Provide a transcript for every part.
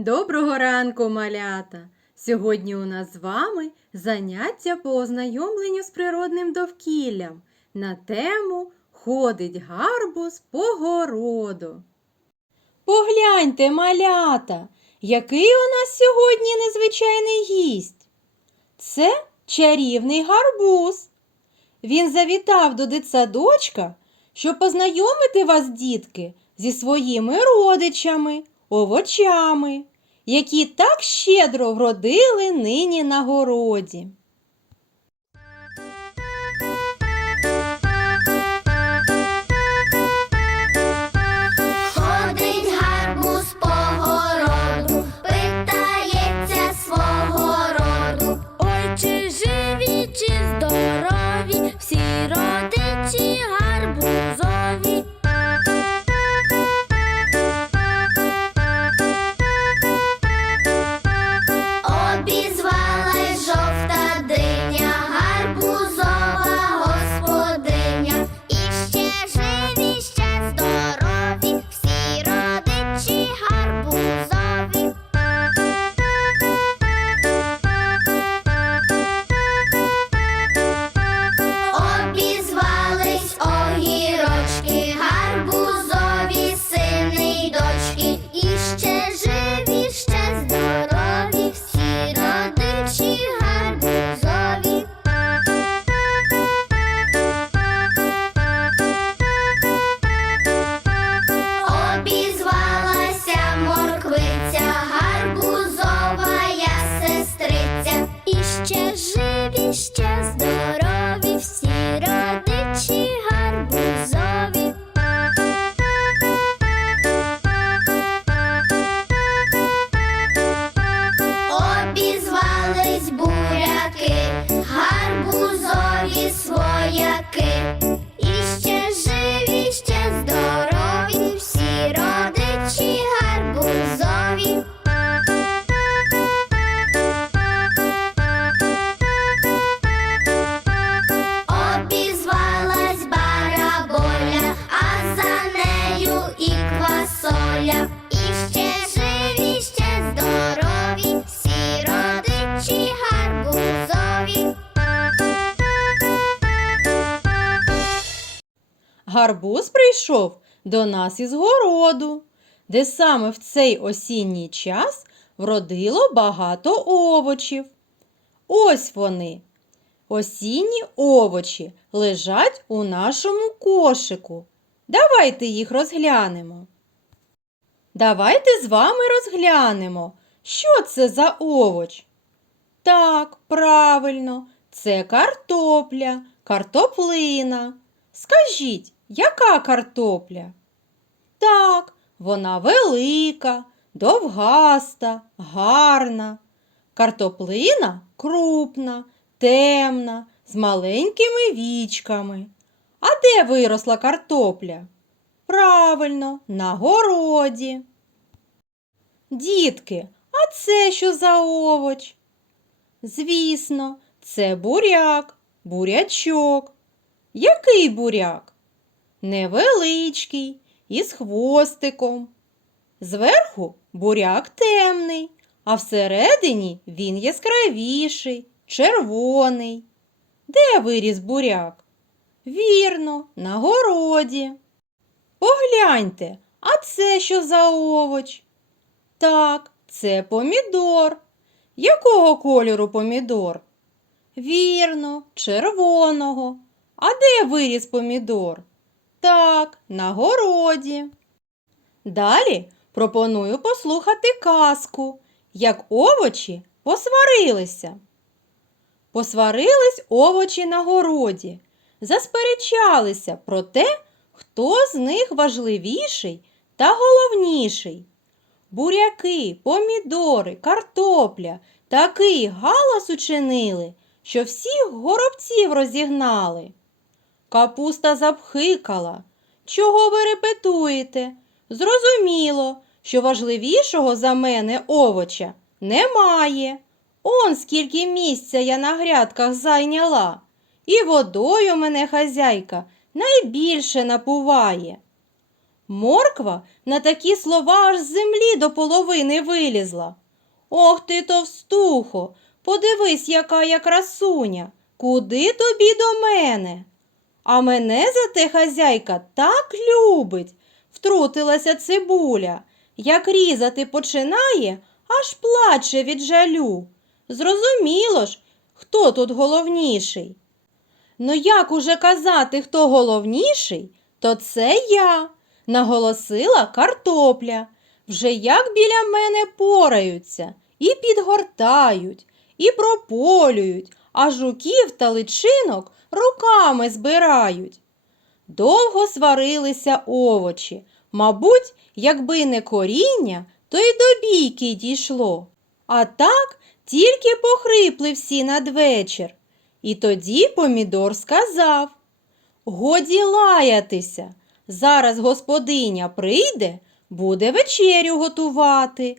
Доброго ранку, малята! Сьогодні у нас з вами заняття по ознайомленню з природним довкіллям на тему Ходить гарбуз по городу. Погляньте, малята, який у нас сьогодні незвичайний гість. Це чарівний гарбуз. Він завітав до дитсадочка, щоб познайомити вас, дітки, зі своїми родичами, овочами, які так щедро вродили нині на городі. Гарбуз прийшов до нас із городу, де саме в цей осінній час вродило багато овочів. Ось вони. Осінні овочі лежать у нашому кошику. Давайте їх розглянемо. Давайте з вами розглянемо, що це за овоч. Так, правильно, це картопля, картоплина. Скажіть, яка картопля? Так, вона велика, довгаста, гарна. Картоплина крупна, темна, з маленькими вічками. А де виросла картопля? Правильно, на городі. Дітки, а це що за овоч? Звісно, це буряк, бурячок. Який буряк? Невеличкий, із хвостиком. Зверху буряк темний, а всередині він яскравіший, червоний. Де виріс буряк? Вірно, на городі. Погляньте, а це що за овоч? Так, це помідор. Якого кольору помідор? Вірно, червоного. А де виріс помідор? Так, на городі. Далі пропоную послухати казку, як овочі посварилися. Посварились овочі на городі, засперечалися про те, хто з них важливіший та головніший. Буряки, помідори, картопля такий галас учинили, що всіх горобців розігнали. Капуста запхикала. Чого ви репетуєте? Зрозуміло, що важливішого за мене овоча немає. Он скільки місця я на грядках зайняла, і водою мене хазяйка найбільше напуває. Морква на такі слова аж з землі до половини вилізла. Ох ти, товстухо, подивись, яка я красуня. Куди тобі до мене? А мене зате хазяйка так любить, втрутилася цибуля. Як різати починає, аж плаче від жалю. Зрозуміло ж, хто тут головніший. Ну як уже казати, хто головніший, то це я, наголосила картопля. Вже як біля мене пораються, і підгортають, і прополюють, а жуків та личинок руками збирають. Довго сварилися овочі. Мабуть, якби не коріння, то й до бійки дійшло. А так тільки похрипли всі надвечір. І тоді помідор сказав Годі лаятися. Зараз господиня прийде, буде вечерю готувати.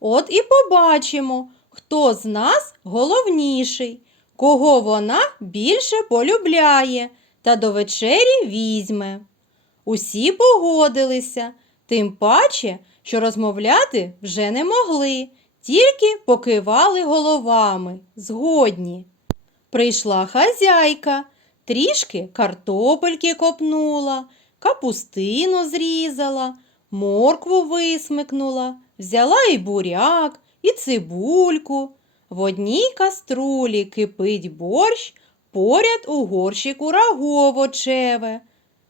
От і побачимо, хто з нас головніший, кого вона більше полюбляє та до вечері візьме. Усі погодилися, тим паче, що розмовляти вже не могли, тільки покивали головами, згодні. Прийшла хазяйка, трішки картопельки копнула, капустину зрізала, моркву висмикнула, взяла і буряк, і цибульку. В одній каструлі кипить борщ, поряд у горщику рагу овочеве.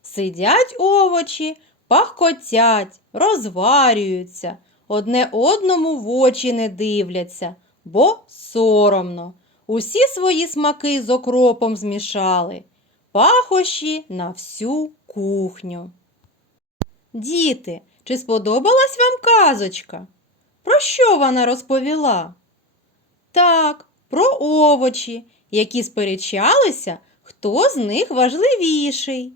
Сидять овочі, пахкотять, розварюються, одне одному в очі не дивляться, бо соромно. Усі свої смаки з окропом змішали, пахощі на всю кухню. Діти, чи сподобалась вам казочка? Про що вона розповіла? Так, про овочі, які сперечалися, хто з них важливіший.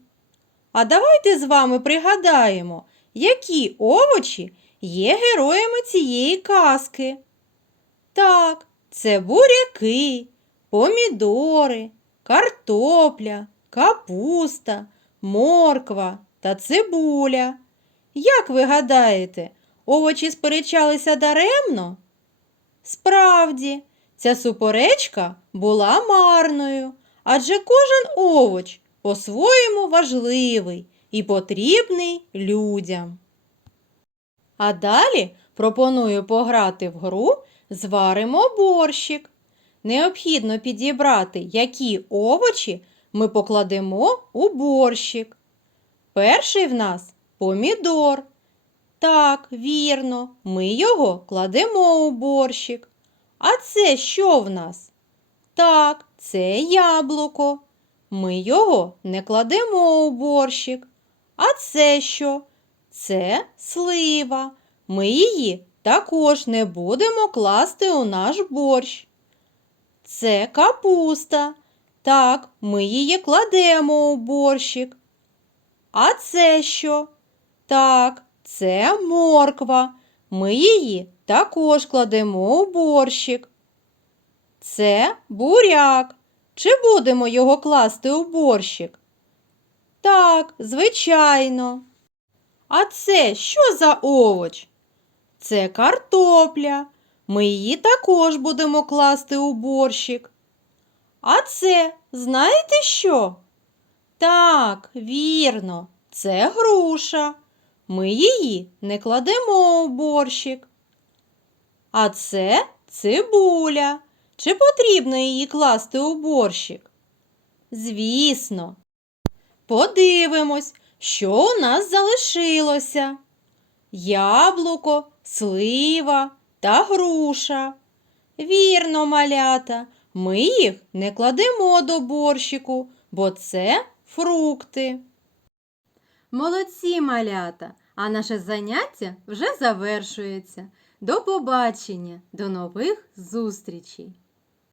А давайте з вами пригадаємо, які овочі є героями цієї казки. Так, це буряки, помідори, картопля, капуста, морква та цибуля. Як ви гадаєте, овочі сперечалися даремно? Справді, ця суперечка була марною, адже кожен овоч по-своєму важливий і потрібний людям. А далі пропоную пограти в гру Зваримо борщик. Необхідно підібрати, які овочі ми покладемо у борщик. Перший в нас помідор. Так, вірно, ми його кладемо у борщик. А це що в нас? Так, це яблуко. Ми його не кладемо у борщик. А це що? Це слива. Ми її також не будемо класти у наш борщ. Це капуста. Так, ми її кладемо у борщик. А це що? Так, це морква. Ми її також кладемо у борщик. Це буряк. Чи будемо його класти у борщик? Так, звичайно. А це що за овоч? Це картопля. Ми її також будемо класти у борщик. А це знаєте що? Так, вірно, це груша. Ми її не кладемо у борщик. А це цибуля. Чи потрібно її класти у борщик? Звісно. Подивимось, що у нас залишилося. Яблуко, слива та груша. Вірно, малята, ми їх не кладемо до борщику, бо це фрукти. Молодці малята, а наше заняття вже завершується. До побачення, до нових зустрічей!